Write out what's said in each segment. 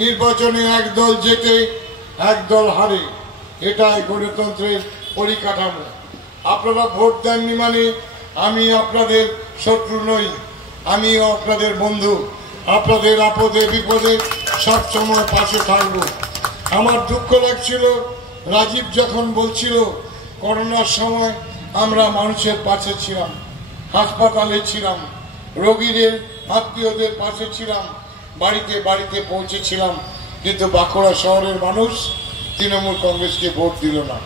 নির্বাচনে একদল জেতে একদল হারে, এটাই গণতন্ত্রের পরিকাঠামো। আপনারা ভোট দেননি মানে আমি আপনাদের শত্রু নই, আমিও আপনাদের বন্ধু। আপনাদের আপদে বিপদে সব সময় পাশে থাকব। আমার দুঃখ লাগছিল রাজীব যখন বলছিল করোনার সময় আমরা মানুষের পাশে ছিলাম, হাসপাতালে ছিলাম, রোগীদের আত্মীয়দের পাশে ছিলাম, বাড়িতে বাড়িতে পৌঁছেছিলাম, কিন্তু বাঁকুড়া শহরের মানুষ তৃণমূল কংগ্রেসকে ভোট দিল না।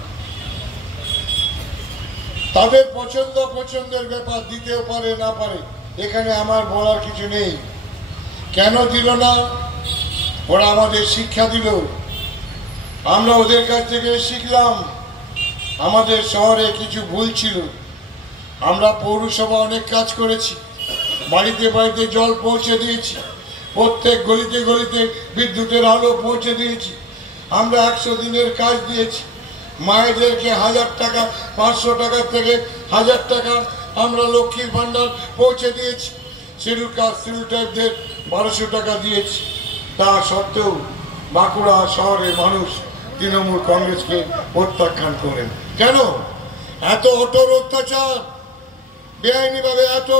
তাদের পছন্দের ব্যাপার, দিতেও পারে না পারে, এখানে আমার বলার কিছু নেই। কেন দিল না? ওরা আমাদের শিক্ষা দিল, আমরা ওদের কাছ থেকে শিখলাম। আমাদের শহরে কিছু ভুল ছিল। আমরা পৌরসভা অনেক কাজ করেছি, বাড়িতে বাড়িতে জল পৌঁছে দিয়েছি, প্রত্যেক গলিতে গলিতে বিদ্যুতের আলো পৌঁছে দিয়েছি। আমরা 100 দিনের কাজ দিয়েছি। মায়েদেরকে 1000 টাকা, 500 টাকা থেকে 1000 টাকা আমরা লক্ষ্মীর ভান্ডার পৌঁছে দিয়েছি। শিডিউল কাস্ট শিডিউল ট্রাইবদের 1200 টাকা দিয়েছি। তা সত্ত্বেও বাঁকুড়া শহরের মানুষ তৃণমূল কংগ্রেসকে প্রত্যাখ্যান করেন। কেন? এত অটোর অত্যাচার, বেআইনিভাবে এত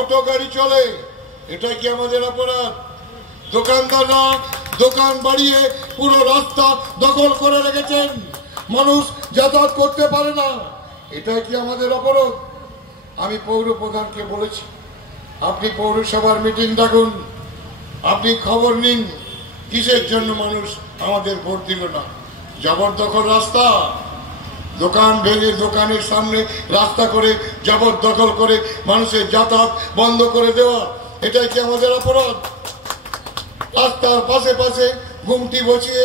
অটো গাড়ি চলে, এটা কি আমাদের অপরাধ? দোকানদাররা দোকান বাড়িয়ে পুরো রাস্তা দখল করে রেখেছেন, মানুষ যাতায়াত করতে পারে না, এটা কি আমাদের অপরাধ? আমি পৌর প্রধানকে বলেছি, আপনি পৌরসভার মিটিং ডাকুন, আপনি খবর নিন কিসের জন্য মানুষ আমাদের ভোট দিল না। জবরদখল রাস্তা, দোকান ভেঙে দোকানের সামনে রাস্তা করে জবরদখল করে মানুষের যাতায়াত বন্ধ করে দেওয়া, এটাই কি আমাদের অপরাধ? রাস্তার পাশে পাশে ঘুমটি বসিয়ে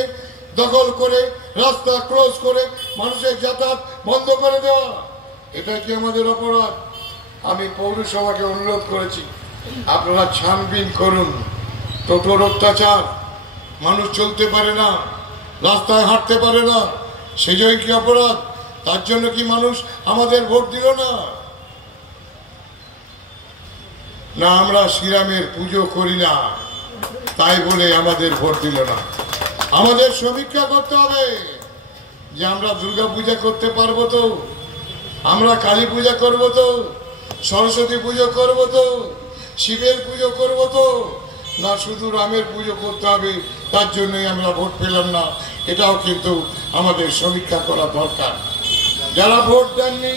দখল করে রাস্তা ক্রস করে মানুষের যাতায়াত বন্ধ করে দেওয়া, এটা কি আমাদের অপরাধ? আমি পৌরসভাকে অনুরোধ করেছি, আপনারা ছানবিন করুন। টোটোর অত্যাচার, মানুষ চলতে পারে না, রাস্তায় হাঁটতে পারে না, সেজন্য কি অপরাধ? তার জন্য কি মানুষ আমাদের ভোট দিল না? না, আমরা শ্রীরামের পুজো করি না তাই বলে আমাদের ভোট দিল না। আমাদের সমীক্ষা করতে হবে যে আমরা দুর্গা পূজা করতে পারবো তো, আমরা কালী পূজা করবো তো, সরস্বতী পুজো করবো তো, শিবের পুজো করবো তো, না শুধু রামের পুজো করতে হবে, তার জন্যই আমরা ভোট পেলাম না। এটাও কিন্তু আমাদের সমীক্ষা করা দরকার। যারা ভোট দেননি